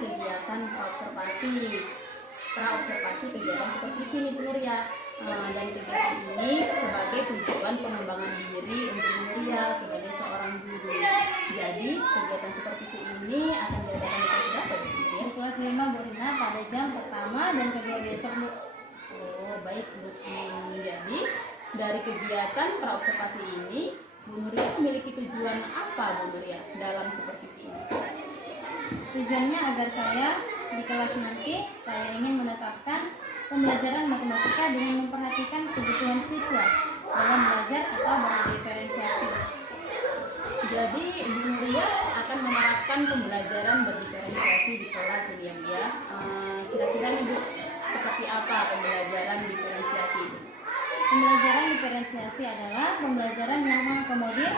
kegiatan praobservasi kegiatan supervisi nih Bu Nur ya. Dan kegiatan ini sebagai tujuan pengembangan diri untuk Bu Nur ya sebagai seorang guru. Jadi kegiatan supervisi ini akan diadakan di kelas berapa Bu Nur? Di kelas 5 Bu Rina pada jam pertama dan kedua besok Bu. Oh baik Bu. Jadi dari kegiatan praobservasi ini Bu Nuria memiliki tujuan apa Bu Nuria dalam supervisi ini? Tujuannya agar saya di kelas nanti saya ingin menetapkan pembelajaran matematika dengan memperhatikan kebutuhan siswa dalam belajar atau berdiferensiasi. Jadi Bu Nuria akan menerapkan pembelajaran berdiferensiasi di kelas ini ya Bu ya. Kira-kira nih Bu, seperti apa pembelajaran diferensiasi ini? Pembelajaran diferensiasi adalah pembelajaran yang mengakomodir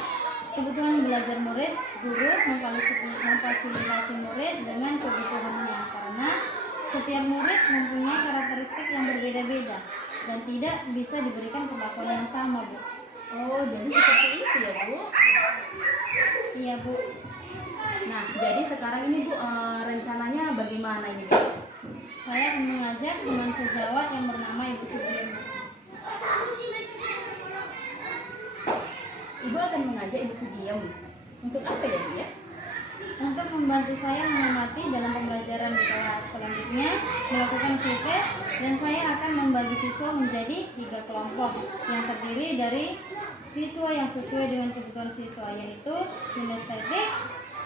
kebutuhan belajar murid. Guru memfasilitasi murid dengan kebutuhannya karena setiap murid mempunyai karakteristik yang berbeda-beda dan tidak bisa diberikan perlakuan yang sama Bu. Oh jadi seperti itu ya Bu? Iya Bu. Nah jadi sekarang ini Bu rencananya bagaimana ini Bu? Saya akan mengajak teman sejawat yang bernama Ibu Sudirman. Ibu akan mengajak Ibu Sudiem. Untuk apa ya Bu ya? Untuk membantu saya mengamati dalam pembelajaran di kelas. Selanjutnya melakukan quiz dan saya akan membagi siswa menjadi 3 kelompok yang terdiri dari siswa yang sesuai dengan kebutuhan siswa, yaitu kinestetik,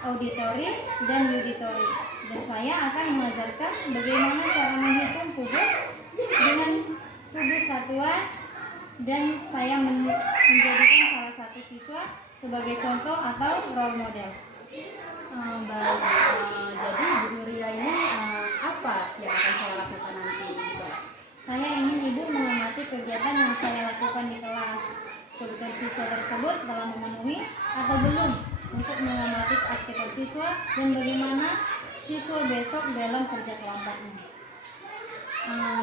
auditori, dan yuditory. Dan saya akan mengajarkan bagaimana cara menghitung kubus dengan kubus satuan, dan saya menjadikan salah satu siswa sebagai contoh atau role model. Baik, jadi Bu Nuria ini apa yang akan saya lakukan nanti di kelas? Saya ingin Ibu mengamati kegiatan yang saya lakukan di kelas. Kebutuhan siswa tersebut telah memenuhi atau belum, untuk mengamati aktivitas siswa dan bagaimana siswa besok dalam kerja kelompoknya.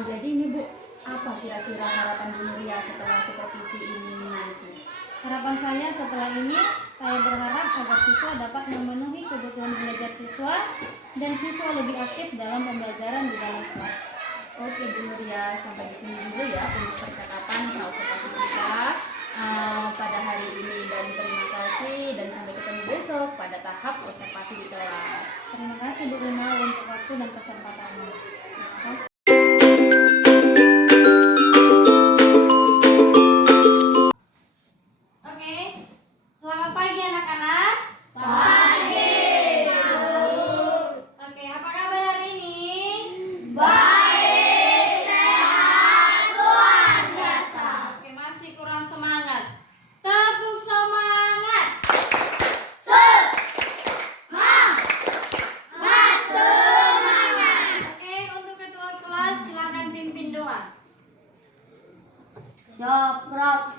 Jadi ini Bu, apa kira-kira harapan Bu Nuria setelah supervisi ini nanti? Harapan saya setelah ini, saya berharap agar siswa dapat memenuhi kebutuhan belajar siswa dan siswa lebih aktif dalam pembelajaran di dalam kelas. Oke Bu Nuria, sampai di sini dulu ya untuk percakapan praobservasi kita pada hari ini, dan terima kasih dan sampai ketemu besok pada tahap observasi di kelas. Terima kasih Bu Rina untuk waktu dan kesempatannya. Terima kasih. Selamat pagi anak-anak. Pagi. Oke, apa kabar hari ini? Baik, sehat, luar biasa. Oke, masih kurang semangat. Tepuk semangat. Semangat. Oke, untuk ketua kelas silakan pimpin doa. Joprok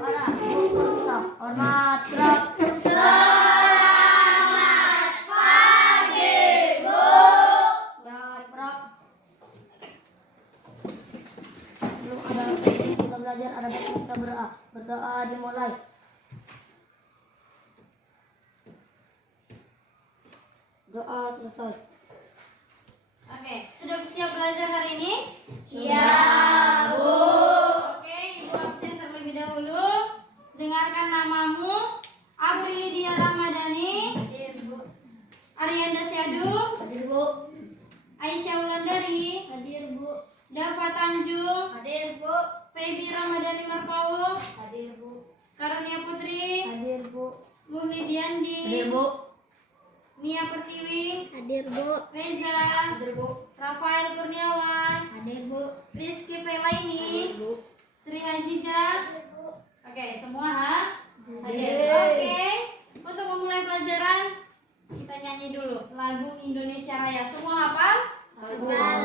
para hormat Prok. Selamat pagi Bu. Joprok. Belum ada kita belajar, ada kita berdoa dimulai. Doa selesai. Oke, sudah siap belajar hari ini? Siap Bu. Oke, Ibu absen terlebih dahulu. Dengarkan namamu. Apri Lydia Ramadhani, Hadir Bu. Arianda Syadu, Hadir Bu. Aisyah Wulandari, Hadir Bu. Dava Tanjung, Hadir Bu. Feby Ramadhani Marpau, Hadir Bu. Karunia Putri, Hadir Bu. Muhli Diandi, Bu. Nia Pertiwi, Hadir Bu. Reza, Hadir Bu. Rafael Kurniawan, Hadir Bu. Rizky Felaini, Bu. Sri Hajijah. Oke, semua ha? Hadir. Oke, untuk memulai pelajaran kita nyanyi dulu lagu Indonesia Raya. Semua hafal?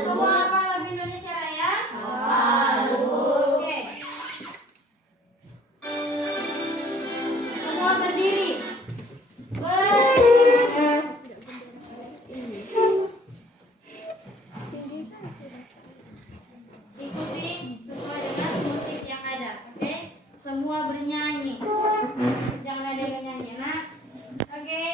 Semua hafal lagu Indonesia Raya? Hafal. Oke. Semua berdiri. Ikuti sesuai dengan musik yang ada. Oke? Semua bernyanyi. Jangan ada yang nyanyi. Nah, oke.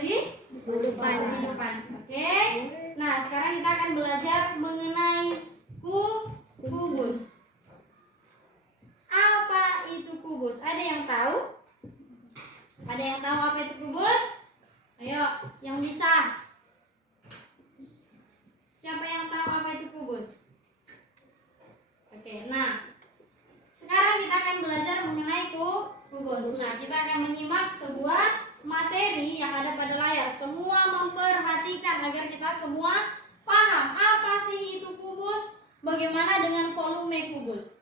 kehidupan. Oke. Nah, sekarang kita akan belajar mengenai kubus. Apa itu kubus? Ada yang tahu? Ada yang tahu apa itu kubus? Ayo, yang bisa. Siapa yang tahu apa itu kubus? Oke, nah sekarang kita akan belajar mengenai kubus. Nah, kita akan menyimak sebuah materi yang ada pada layar. Semua memperhatikan agar kita semua paham apa sih itu kubus, bagaimana dengan volume kubus.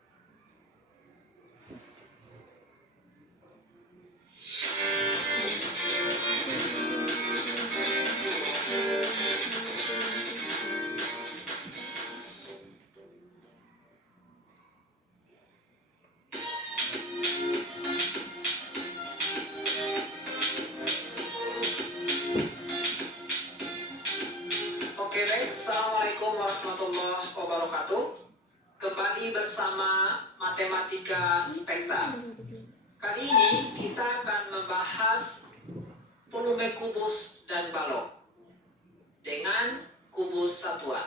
Oke baik, Assalamualaikum warahmatullahi wabarakatuh. Kembali bersama Matematika Spekta. Kali ini kita akan membahas volume kubus dan balok dengan kubus satuan.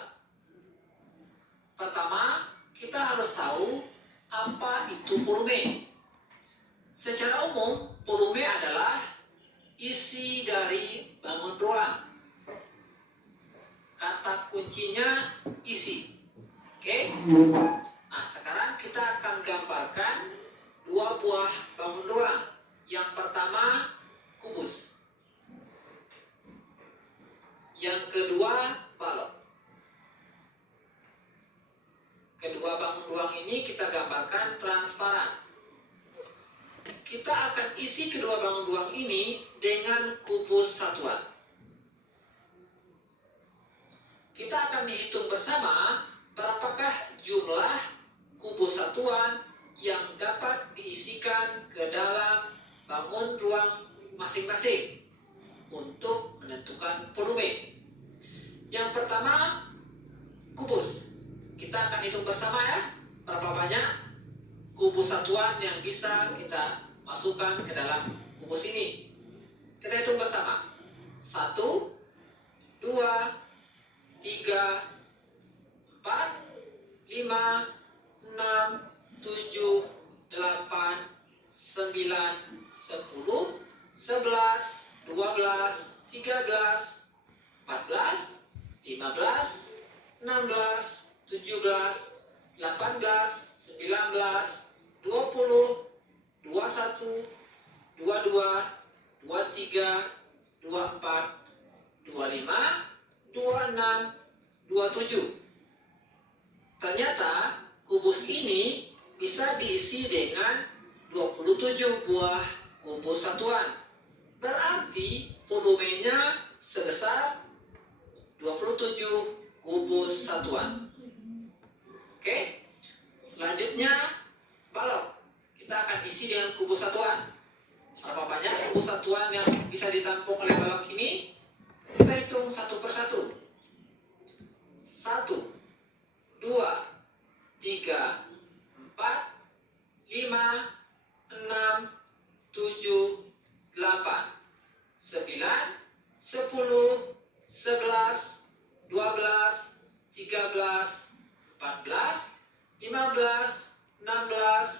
Pertama, kita harus tahu apa itu volume. Secara umum, volume adalah isi dari bangun ruang. Kata kuncinya isi. Oke? Nah, sekarang kita akan gambarkan dua buah bangun ruang. Yang pertama, kubus. Yang kedua, balok. Kedua bangun ruang ini kita gambarkan transparan. Kita akan isi kedua bangun ruang ini dengan kubus satuan. Kita akan menghitung bersama berapakah jumlah kubus satuan yang dapat diisikan ke dalam bangun ruang masing-masing untuk menentukan volume. Yang pertama, kubus. Kita akan hitung bersama ya, berapa banyak kubus satuan yang bisa kita masukkan ke dalam kubus ini. Kita hitung bersama. 1, 2, 3, 4, 5, 6, 7, 8, 9, 10, 11, 12, 13, 14, 15, 16, 17, 18, 19, 20, 21, 22, 23, 24, 25, 26, 27. Ternyata kubus ini bisa diisi dengan 27 buah kubus satuan. Berarti volumenya sebesar 27 kubus satuan. Oke. Selanjutnya balok. Kita akan isi dengan kubus satuan. Berapa banyak kubus satuan yang bisa ditampung oleh balok ini? Kita hitung satu persatu. 1, 2, 3, 4, 5, 6, 7, 8, 9, 10, 11, 12, 13, 14, 15, 16,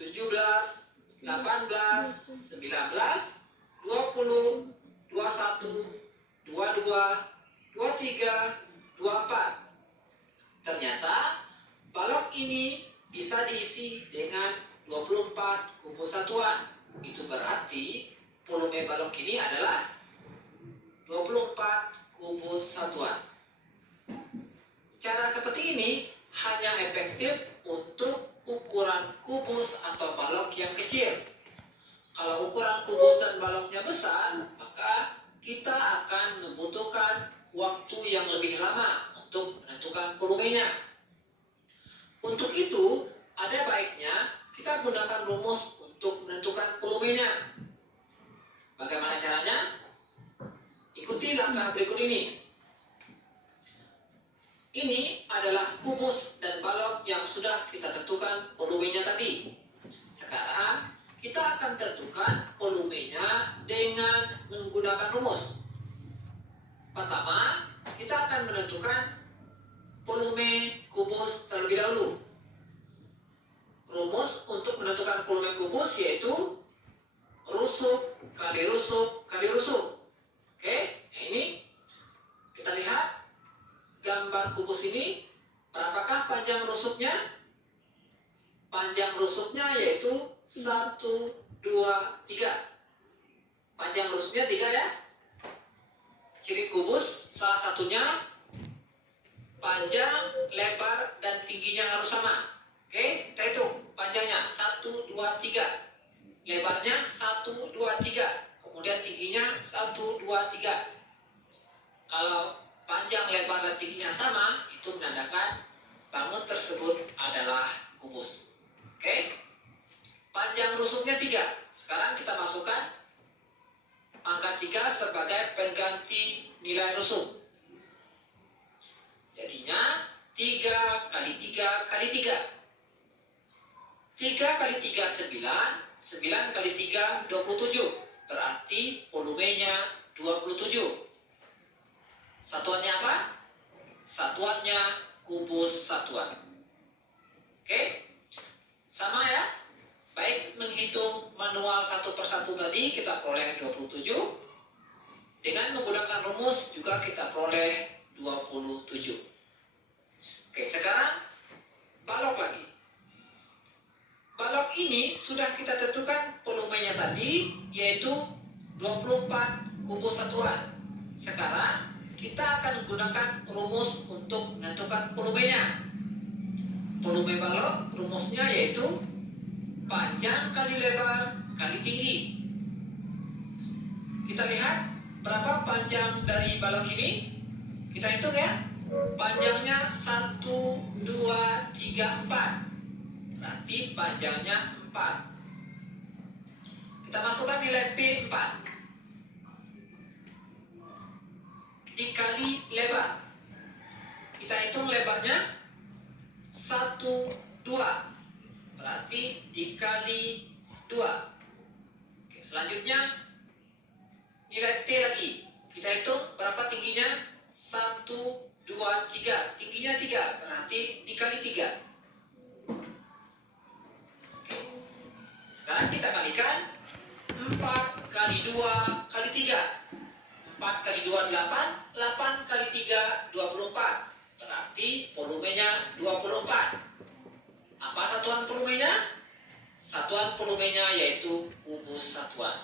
17, 18, 19, 20, 21, 22, 23, 24. Ternyata balok ini bisa diisi dengan 24 kubus satuan. Itu berarti volume balok ini adalah 24 kubus satuan. Cara seperti ini hanya efektif untuk ukuran kubus atau balok yang kecil. Kalau ukuran kubus dan baloknya besar, maka kita akan membutuhkan waktu yang lebih lama untuk menentukan volumenya. Untuk itu, ada baiknya kita gunakan rumus untuk menentukan volumenya. Bagaimana caranya? Ikuti langkah berikut ini. Ini adalah kubus dan balok yang sudah kita tentukan volumenya tadi. Sekarang kita akan tentukan volumenya dengan menggunakan rumus. Pertama, kita akan menentukan volume kubus terlebih dahulu. Rumus untuk menentukan volume kubus yaitu rusuk kali rusuk kali rusuk. Oke, nah ini kita lihat gambar kubus ini. Berapakah panjang rusuknya? Panjang rusuknya yaitu 1, 2, 3. Panjang rusuknya 3 ya. Ciri kubus salah satunya panjang, lebar, dan tingginya harus sama. Oke, kita hitung panjangnya 1, 2, 3. Lebarnya 1, 2, 3. Kemudian tingginya 1, 2, 3. Kalau panjang, lebar, dan tingginya sama, itu menandakan bangun tersebut adalah kubus. Oke, panjang rusuknya 3. Sekarang kita masukkan angka 3 sebagai pengganti nilai rusuk. Jadinya 3 kali 3 kali 3. 3 kali 3 9. 9 kali 3 27. Berarti volumenya 27. Satuannya apa? Satuannya kubus satuan. Oke? Sama ya? Baik menghitung manual satu persatu tadi kita peroleh 27. Dengan menggunakan rumus juga kita peroleh 27. Oke, sekarang balok lagi. Balok ini sudah kita tentukan volumenya tadi yaitu 24 kubus satuan. Sekarang kita akan menggunakan rumus untuk menentukan volumenya. Volume balok rumusnya yaitu panjang kali lebar kali tinggi. Kita lihat berapa panjang dari balok ini. Kita hitung ya. Panjangnya 1, 2, 3, 4. Berarti panjangnya 4. Kita masukkan nilai P 4 dikali lebar. Kita hitung lebarnya 1, 2. Berarti dikali 2. Oke, selanjutnya nilai T lagi. Kita hitung berapa tingginya? 1, 2, 3. Tingginya 3. Berarti dikali 3. Oke. Sekarang kita kalikan 4 kali 2 kali 3. 4 kali 2 8. 8 kali 3 24. Berarti volumenya 24. Apa satuan volumenya? Satuan volumenya yaitu kubus satuan.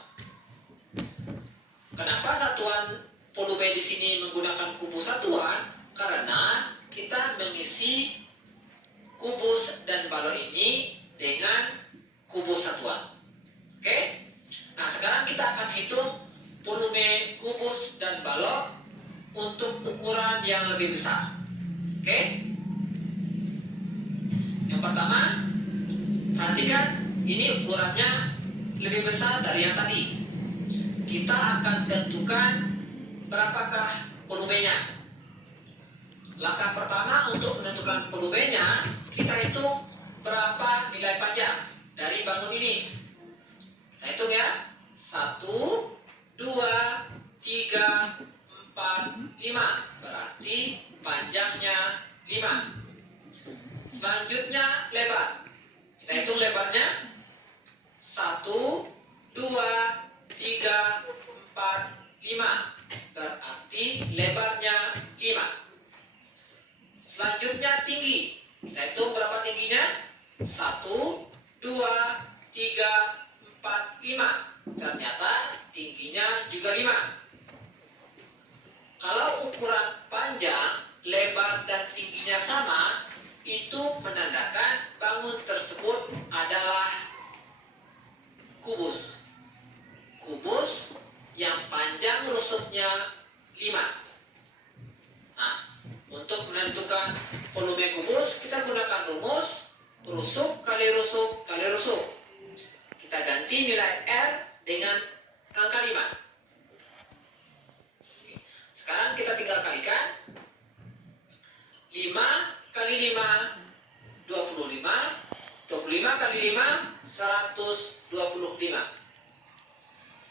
Kenapa satuan volume di sini menggunakan kubus satuan? Karena kita mengisi kubus dan balok ini dengan kubus satuan. Oke? Nah, sekarang kita akan hitung volume kubus dan balok untuk ukuran yang lebih besar. Oke? Yang pertama, perhatikan ini ukurannya lebih besar dari yang tadi. Kita akan tentukan berapakah volumenya. Langkah pertama untuk menentukan volumenya, kita hitung berapa nilai panjang dari bangun ini. Kita hitung ya. 1, 2, 3, 4, 5. Berarti panjangnya 5. Selanjutnya lebar. Kita hitung lebarnya. 1, 2, 3, 4, 5. Berarti lebarnya 5. Selanjutnya tinggi. Kita hitung berapa tingginya? 1, 2, 3, 4, 5. Ternyata tingginya juga 5. Kalau ukuran panjang, lebar, dan tingginya sama, itu menandakan bangun tersebut adalah kubus. Kubus yang panjang rusuknya 5. Nah, untuk menentukan volume kubus, kita gunakan rumus rusuk kali rusuk kali rusuk. Kita ganti nilai R dengan angka 5. Sekarang kita tinggal kalikan. 5 kali 5, 25. 25 kali 5, 125.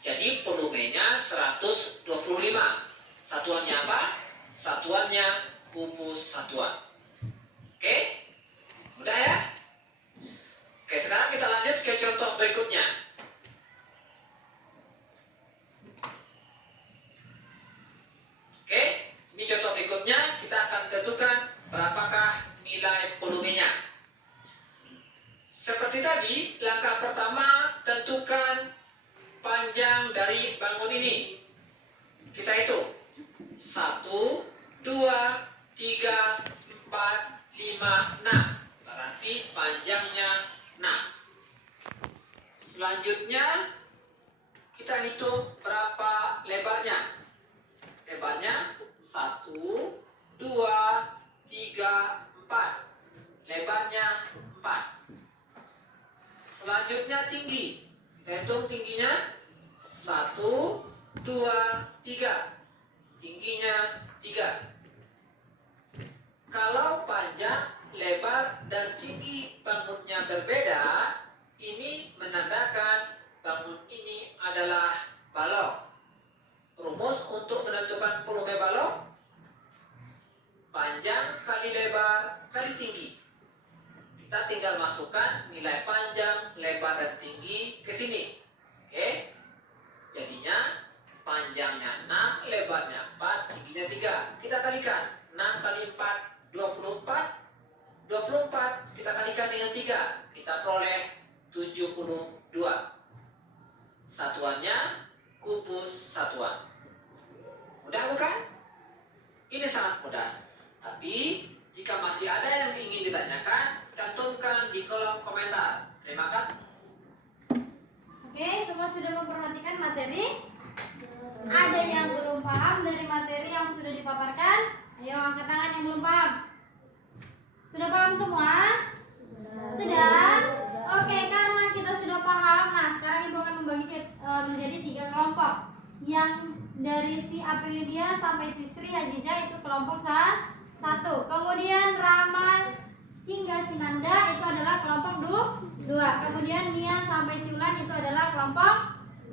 Jadi volumenya 125. Satuannya apa? Satuannya kubus satuan. Oke? Mudah ya? Oke, sekarang kita lanjut ke contoh berikutnya. Oke, ini contoh berikutnya. Kita akan tentukan berapakah nilai volumenya. Seperti tadi, langkah pertama tentukan panjang dari bangun ini. Kita hitung 1, 2, 3, 4, 5, 6. Berarti panjangnya 6. Selanjutnya kita hitung berapa lebarnya. Lebarnya 1, 2, 3, 4. Lebarnya 4. Selanjutnya tinggi. Kita hitung tingginya 1, 2, 3. Tingginya 3. Kalau panjang, lebar, dan tinggi bangunnya berbeda, ini menandakan bangun ini adalah balok. Rumus untuk menentukan volume balok: panjang kali lebar kali tinggi. Kita tinggal masukkan nilai panjang, lebar, dan tinggi ke sini. Oke? Jadinya panjangnya 6, lebarnya 4, tingginya 3. Kita kalikan. 6 kali 4, 24. 24 kita kalikan dengan 3. Kita peroleh 72. Satuannya kubus satuan. Mudah bukan? Ini sangat mudah. Tapi jika masih ada yang ingin ditanyakan, cantumkan di kolom komentar. Terima kasih. Oke, semua sudah memperhatikan materi? Ada yang belum paham dari materi yang sudah dipaparkan? Ayo angkat tangan yang belum paham. Sudah paham semua? Sudah? Oke, karena kita sudah paham. Nah, sekarang Ibu akan membagi menjadi 3 kelompok. Yang dari si Aprilia sampai si Sri Hajijah itu kelompok 1. Kemudian Rama hingga si Nanda itu adalah kelompok 2. Kemudian Nia sampai si Ulan itu adalah kelompok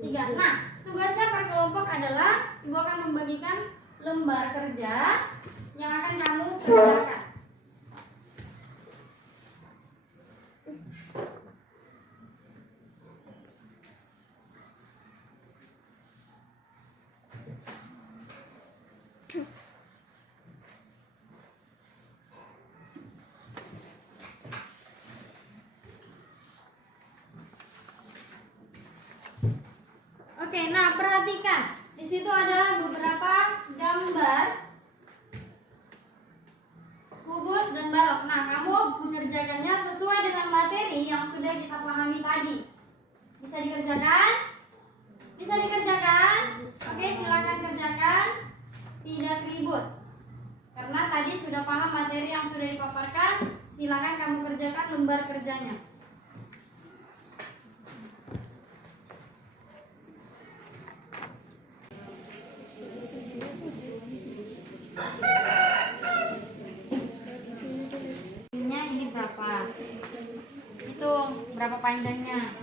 3. Nah, tugasnya per kelompok adalah Ibu akan membagikan lembar kerja yang akan kamu kerjakan. Oke, nah perhatikan. Di situ ada beberapa gambar kubus dan balok. Nah, kamu mengerjakannya sesuai dengan materi yang sudah kita pahami tadi. Bisa dikerjakan? Bisa dikerjakan? Oke, silakan kerjakan. Tidak ribut. Karena tadi sudah paham materi yang sudah dipaparkan, silakan kamu kerjakan lembar kerjanya. Ini berapa? Hitung berapa panjangnya?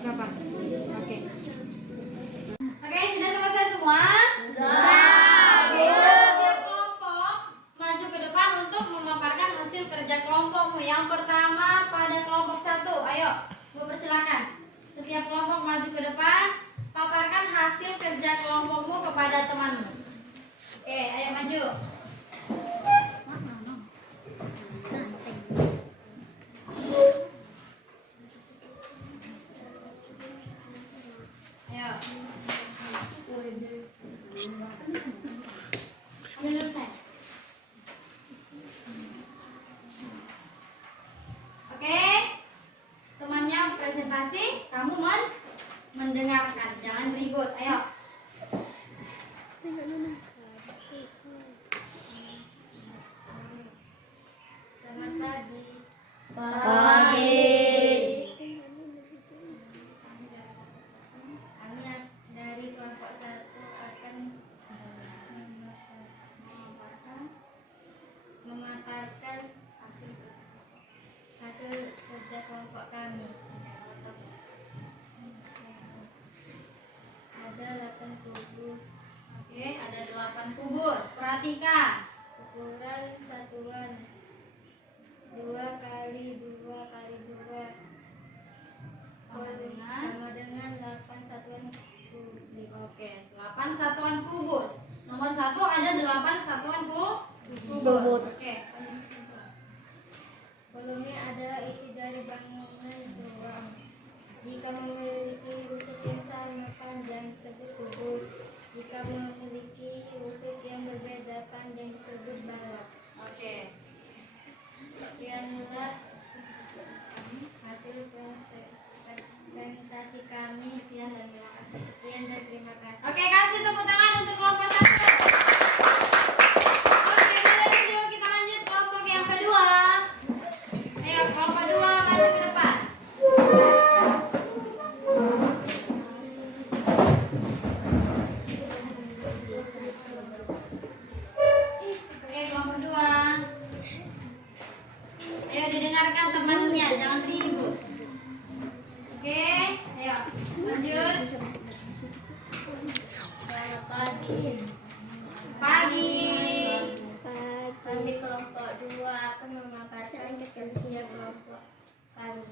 Berapa? Oke. Oke, sudah selesai semua? Sudah. Setiap kelompok maju ke depan untuk memaparkan hasil kerja kelompokmu. Yang pertama pada kelompok 1. Ayo, Bu persilakan. Setiap kelompok maju ke depan, paparkan hasil kerja kelompokmu kepada temanmu. Oke, ayo maju. Ayo. Oke. Temannya presentasi, kamu mendengarkan, jangan berikut. Ayo. Selamat pagi. Pagi. Kami dari kelompok 1 akan 8 kubus. Perhatikan. Ukuran satuan 2 kali 2 kali 2 sama dengan 8 satuan kubik. Oke, 8 satuan kubus. Nomor 1 ada 8 satuan kubus. Kubus. Oke. Volume adalah isi dari bangunan ruang. Jika memiliki rusuk yang sama panjang disebut kubus. Jika memiliki rusuk yang berbeda panjang disebut balok. Oke. Sekianlah hasil presentasi kami. Sekian dan terima kasih. Oke, kasih tepuk tangan untuk kelompok 1. Oke, kalau gitu kita lanjut kelompok yang kedua. Ayo, kelompok 2 maju ke depan. Oke, kelompok 2. Ayo didengarkan temannya, jangan ribut. Oke, ayo lanjut. Selamat pagi. Pagi. Kami kelompok 2 akan memaparkan ketentuan kelompok kami.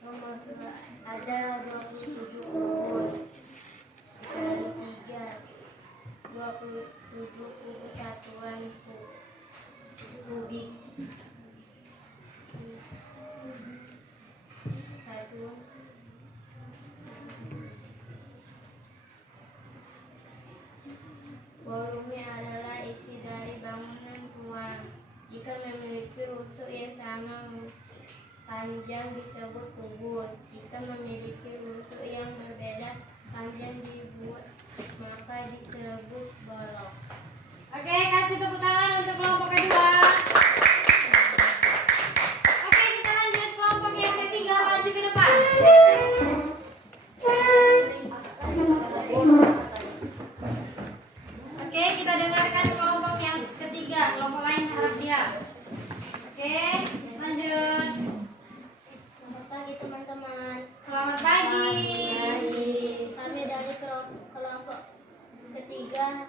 Nomor 2 ada 27 kubus dari 27 kubus satuan kubik. Volume adalah isi dari bangunan ruang. Jika memiliki rusuk yang sama panjang disebut kubus. Jika memiliki rusuk yang berbeda panjang dibuat maka disebut balok. Oke, kasih tepuk tangan untuk kelompok kedua. Oke, kita lanjut kelompok yang ketiga, maju ke depan. Oke, kita dengarkan kelompok yang ketiga. Kelompok lain harap diam. Oke, lanjut. Selamat pagi teman-teman. Selamat pagi. Kami dari kelompok ketiga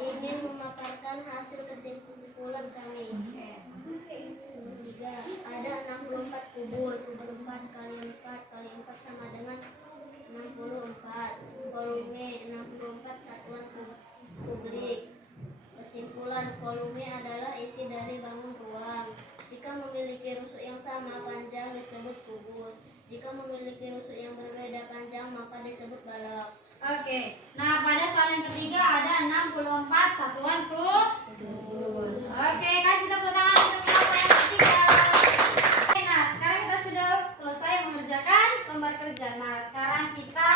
ingin memaparkan hasil kesimpulan kami. 3. Ada 64 kubus. 4 kali 4 kali 4 sama dengan 64. Volume 64 satuan kubik. Kesimpulan, volume adalah isi dari bangun ruang. Jika memiliki rusuk yang sama panjang disebut kubus. Jika memiliki rusuk yang berbeda panjang maka disebut balok. Oke, nah pada soal yang ketiga ada 64 satuan kubus. Oke, kasih tepuk tangan untuk kelompok yang ketiga. Oke, nah sekarang kita sudah selesai mengerjakan lembar kerja. Nah sekarang kita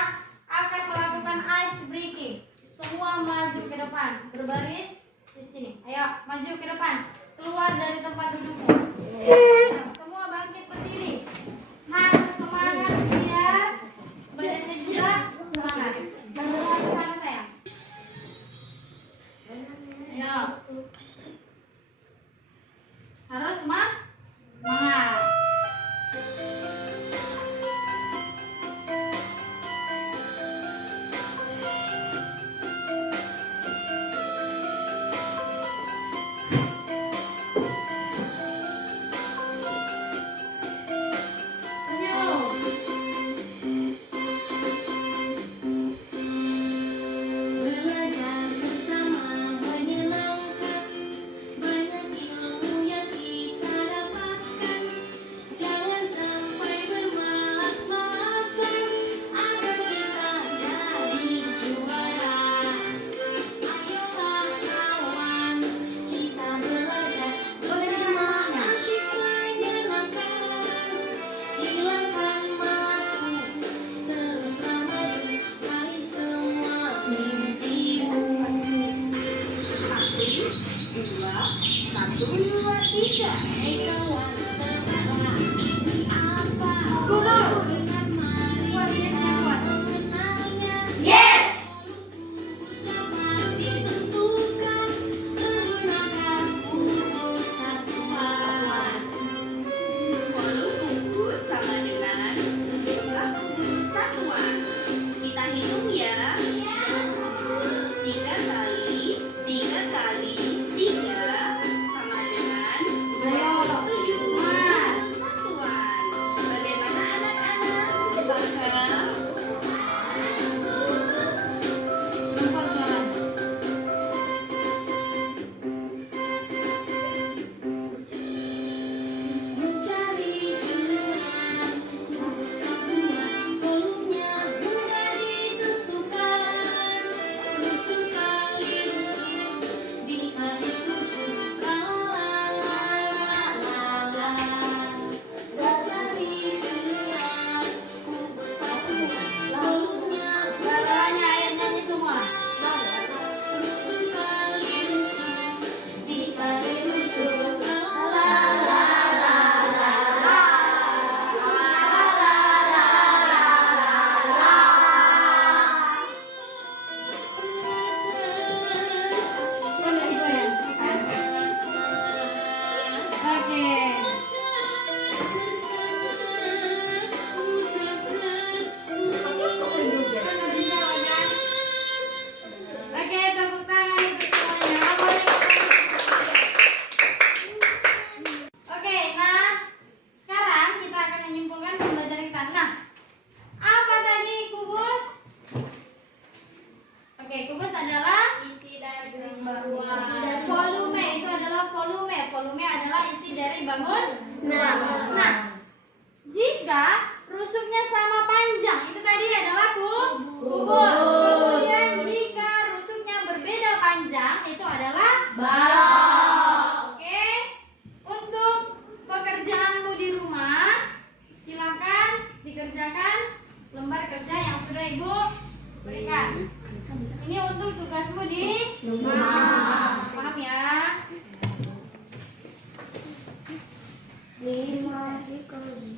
akan melakukan ice breaking. Semua maju ke depan, berbaris di sini. Ayo, maju ke depan, keluar dari tempat dudukmu. Ayo, semua bangkit berdiri. Harus semangat biar badannya juga semangat. Berdoa bersama sayang. Ayo. Harus semangat. Senyum. kerja yang sudah Ibu berikan. Ini untuk tugasmu di Rumah. Paham ya? 5 dikali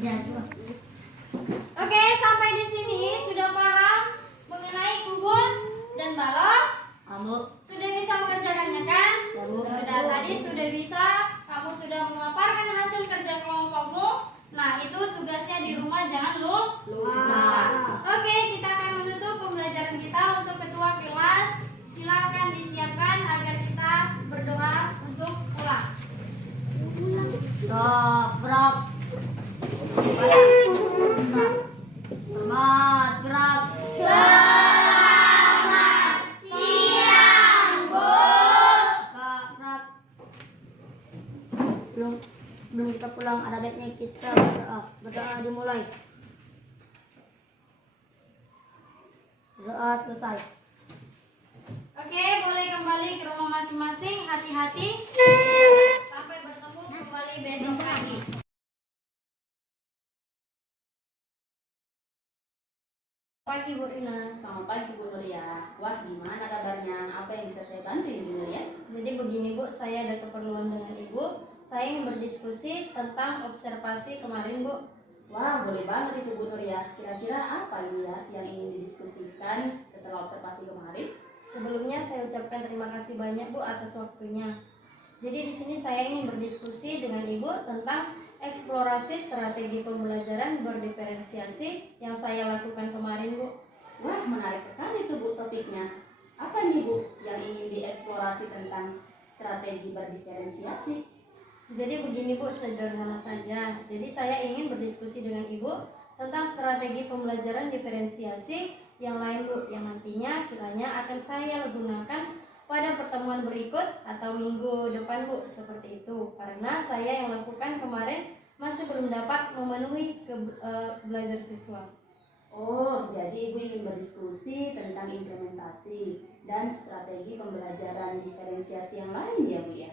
jadwal. Oke, sampai di sini sudah paham mengenai kubus dan balok? Kamu Sudah bisa mengerjakannya kan? Sudah, tadi sudah bisa, kamu sudah memaparkan hasil kerja kelompokmu. Nah, itu tugasnya di rumah, jangan lupa. Oke, kita akan menutup pembelajaran kita. Untuk ketua kelas, silakan disiapkan agar kita berdoa untuk pulang. Soprak. Selamat gerak. Selamat siang, Bu. Gerak. Sebelum kita pulang, ada baiknya kita berdoa. Berdoa dimulai. Berdoa selesai. Oke, boleh kembali ke rumah masing-masing. Hati-hati. Sampai bertemu kembali besok pagi. Pagi Bu Rina. Selamat pagi Bu Nuria. Wah, gimana kabarnya? Apa yang bisa saya bantu Ibu Nuria? Jadi begini Bu, saya ada keperluan dengan Ibu. Saya ingin berdiskusi tentang observasi kemarin Bu. Wah, boleh banget itu Bu Nuria. Kira-kira apa ini ya yang ingin didiskusikan setelah observasi kemarin? Sebelumnya saya ucapkan terima kasih banyak Bu atas waktunya. Jadi di sini saya ingin berdiskusi dengan Ibu tentang eksplorasi strategi pembelajaran berdiferensiasi yang saya lakukan kemarin Bu. Wah, menarik sekali itu Bu topiknya. Apa nih Bu yang ingin dieksplorasi tentang strategi berdiferensiasi? Jadi begini Bu, sederhana saja. Jadi saya ingin berdiskusi dengan Ibu tentang strategi pembelajaran diferensiasi yang lain Bu, yang nantinya kiranya akan saya gunakan pada pertemuan berikut atau minggu depan Bu, seperti itu. Karena saya yang lakukan kemarin masih belum dapat memenuhi belajar siswa. Oh, jadi Ibu ingin berdiskusi tentang implementasi dan strategi pembelajaran diferensiasi yang lain ya Bu ya?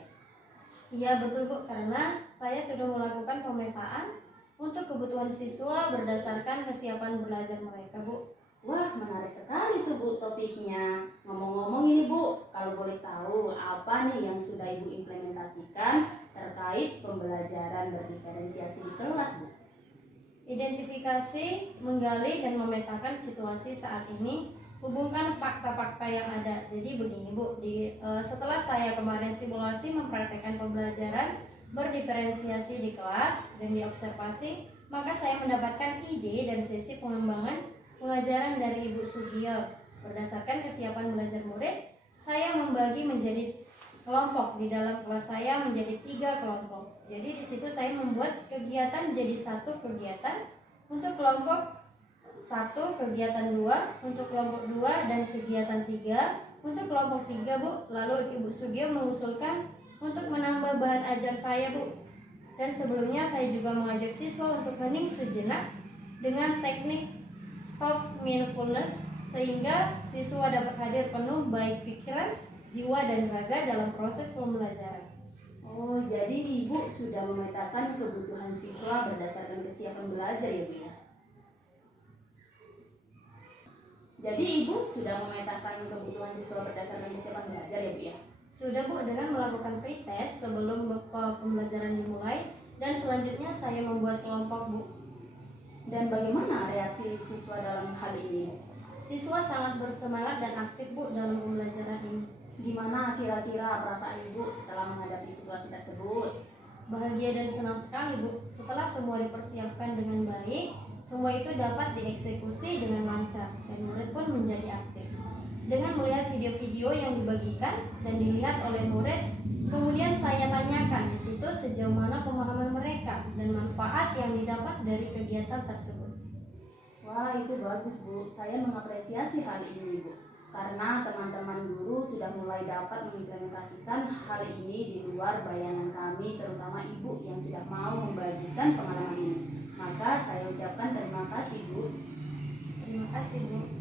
Iya betul Bu, karena saya sudah melakukan pemetaan untuk kebutuhan siswa berdasarkan kesiapan belajar mereka Bu. Wah, menarik sekali tuh Bu topiknya. Ngomong-ngomong ini Bu, kalau boleh tahu apa nih yang sudah Ibu implementasikan terkait pembelajaran berdiferensiasi di kelas Bu? Identifikasi, menggali, dan memetakan situasi saat ini, hubungkan fakta-fakta yang ada. Jadi begini Bu, setelah saya kemarin simulasi mempraktekkan pembelajaran berdiferensiasi di kelas dan diobservasi, maka saya mendapatkan ide dan sesi pengembangan pengajaran dari Ibu Sugio. Berdasarkan kesiapan belajar murid, saya membagi menjadi kelompok. Di dalam kelas saya menjadi 3 kelompok. Jadi di situ saya membuat kegiatan jadi 1 kegiatan untuk kelompok 1, kegiatan 2 untuk kelompok 2, dan kegiatan 3 untuk kelompok 3 Bu. Lalu Ibu Sugio mengusulkan untuk menambah bahan ajar saya Bu. Dan sebelumnya saya juga mengajak siswa untuk hening sejenak dengan teknik stop mindfulness, sehingga siswa dapat hadir penuh baik pikiran, jiwa, dan raga dalam proses pembelajaran. Oh, jadi Ibu sudah memetakan kebutuhan siswa berdasarkan kesiapan belajar ya Bu ya? Jadi Ibu sudah memetakan kebutuhan siswa berdasarkan kesiapan belajar ya Bu ya? Sudah Bu, dengan melakukan pretest sebelum pembelajaran dimulai, dan selanjutnya saya membuat kelompok Bu. Dan bagaimana reaksi siswa dalam hal ini? Siswa sangat bersemangat dan aktif Bu dalam pembelajaran ini. Gimana kira-kira perasaan Ibu setelah menghadapi situasi tersebut? Bahagia dan senang sekali Bu. Setelah semua dipersiapkan dengan baik, semua itu dapat dieksekusi dengan lancar dan murid pun menjadi aktif. Dengan melihat video-video yang dibagikan dan dilihat oleh murid, kemudian saya tanyakan di situ sejauh mana pemahaman mereka dan manfaat yang didapat dari kegiatan tersebut. Wah, itu bagus Bu. Saya mengapresiasi hal ini Bu. Karena teman-teman guru sudah mulai dapat mengimplementasikan hal ini di luar bayangan kami, terutama Ibu yang sudah mau membagikan pengalaman ini. Maka saya ucapkan terima kasih Bu. Terima kasih Bu.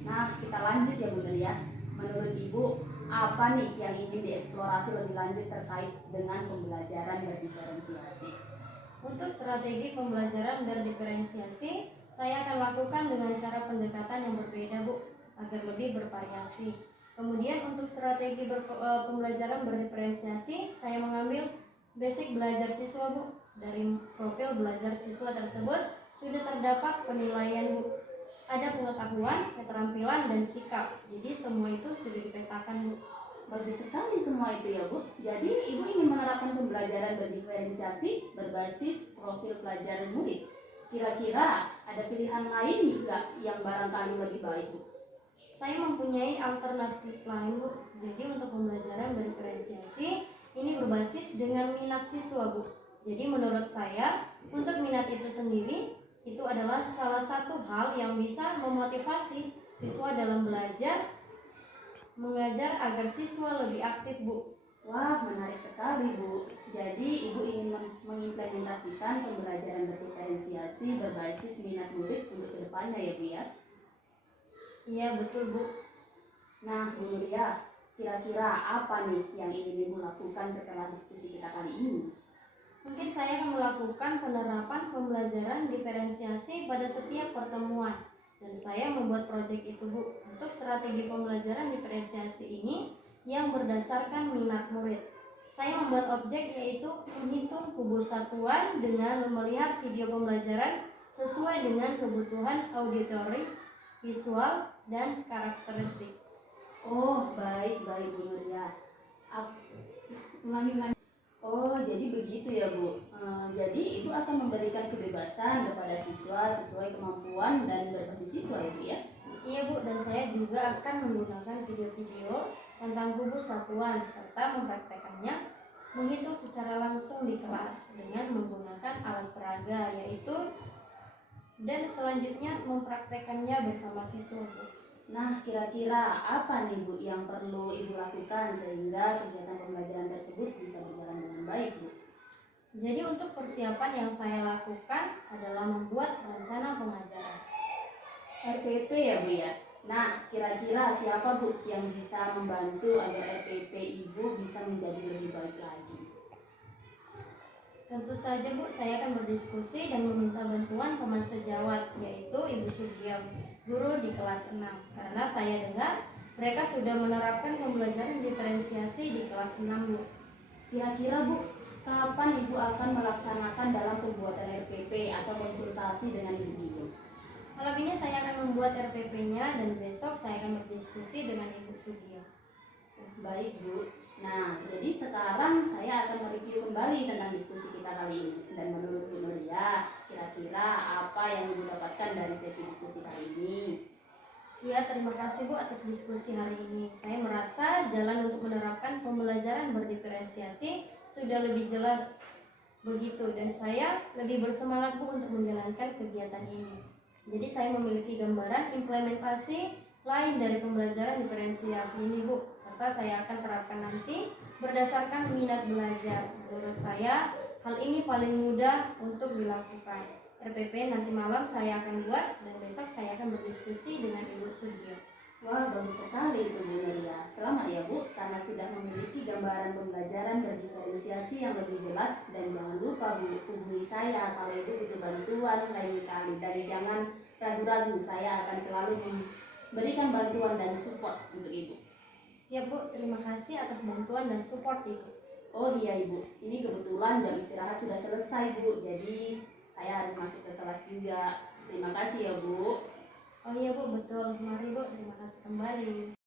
Nah, kita lanjut ya Bu ya. Menurut Ibu, apa nih yang ingin dieksplorasi lebih lanjut terkait dengan pembelajaran berdiferensiasi? Untuk strategi pembelajaran berdiferensiasi, saya akan lakukan dengan cara pendekatan yang berbeda, Bu, agar lebih bervariasi. Kemudian untuk strategi pembelajaran berdiferensiasi, saya mengambil basic belajar siswa, Bu. Dari profil belajar siswa tersebut sudah terdapat penilaian, Bu. Ada pengetahuan, keterampilan, dan sikap. Jadi semua itu sudah dipetakan, Bu. Bagus sekali semua itu ya Bu. Jadi Ibu ingin menerapkan pembelajaran berdiferensiasi berbasis profil pelajaran murid. Kira-kira ada pilihan lain nggak yang barangkali lebih baik Bu? Saya mempunyai alternatif lain, Bu. Jadi untuk pembelajaran berdiferensiasi ini berbasis dengan minat siswa, Bu. Jadi menurut saya untuk minat itu sendiri itu adalah salah satu hal yang bisa memotivasi siswa dalam mengajar agar siswa lebih aktif, Bu. Wah, menarik sekali Bu. Jadi Ibu ingin mengimplementasikan pembelajaran berdiferensiasi berbasis minat murid untuk kedepannya ya Bu ya? Iya, betul, Bu. Nah Bu Nuria, kira-kira apa nih yang ingin Ibu lakukan setelah diskusi kita kali ini? Mungkin saya akan melakukan penerapan pembelajaran diferensiasi pada setiap pertemuan. Dan saya membuat proyek itu, Bu, untuk strategi pembelajaran diferensiasi ini yang berdasarkan minat murid. Saya membuat objek yaitu menghitung kubus satuan dengan melihat video pembelajaran sesuai dengan kebutuhan auditori, visual, dan karakteristik. Oh, baik Bu Nuria. Ulangi. Oh, jadi begitu ya Bu. Jadi Ibu akan memberikan kebebasan kepada siswa sesuai kemampuan dan berbasis siswa ya Bu ya? Iya, Bu, dan saya juga akan menggunakan video-video tentang kubus satuan serta mempraktekannya menghitung secara langsung di kelas dengan menggunakan alat peraga yaitu dan selanjutnya mempraktekannya bersama siswa, Bu. Nah, kira-kira apa nih Bu yang perlu Ibu lakukan sehingga kegiatan pembelajaran tersebut bisa berjalan dengan baik Bu? Jadi untuk persiapan yang saya lakukan adalah membuat rencana pengajaran. RPP ya Bu ya? Nah, kira-kira siapa Bu yang bisa membantu agar RPP Ibu bisa menjadi lebih baik lagi? Tentu saja, Bu, saya akan berdiskusi dan meminta bantuan teman sejawat yaitu Ibu Sugiem, guru di kelas 6. Karena saya dengar mereka sudah menerapkan pembelajaran diferensiasi di kelas 6, Bu. Kira-kira Bu, kapan Ibu akan melaksanakan dalam pembuatan RPP atau konsultasi dengan Ibu Guru? Malam ini saya akan membuat RPP-nya dan besok saya akan berdiskusi dengan Ibu Sugiem. Baik Bu. Nah, jadi sekarang saya akan mereview kembali tentang diskusi kita kali ini. Dan menurut Bu Nuria, kira-kira apa yang Ibu dapatkan dari sesi diskusi kali ini? Ya, terima kasih Bu atas diskusi hari ini. Saya merasa jalan untuk menerapkan pembelajaran berdiferensiasi sudah lebih jelas begitu dan saya lebih bersemangat Bu untuk menjalankan kegiatan ini. Jadi saya memiliki gambaran implementasi lain dari pembelajaran diferensiasi ini, Bu, serta saya akan terapkan nanti berdasarkan minat belajar. Menurut saya hal ini paling mudah untuk dilakukan. RPP nanti malam saya akan buat dan besok saya akan berdiskusi dengan Ibu Sugiem. Wah, bagus sekali itu Bu Nuria. Selamat ya Bu, karena sudah memiliki gambaran pembelajaran berdiferensiasi yang lebih jelas. Dan jangan lupa Bu, hubungi saya kalau Ibu butuh bantuan lain kali. Dan jangan ragu-ragu, saya akan selalu memberikan bantuan dan support untuk Ibu. Siap Bu, terima kasih atas bantuan dan support Ibu. Oh iya Ibu, ini kebetulan jam istirahat sudah selesai Bu, jadi saya harus masuk ke kelas juga. Terima kasih ya Bu. Oh iya Bu, betul. Mari Bu, terima kasih kembali.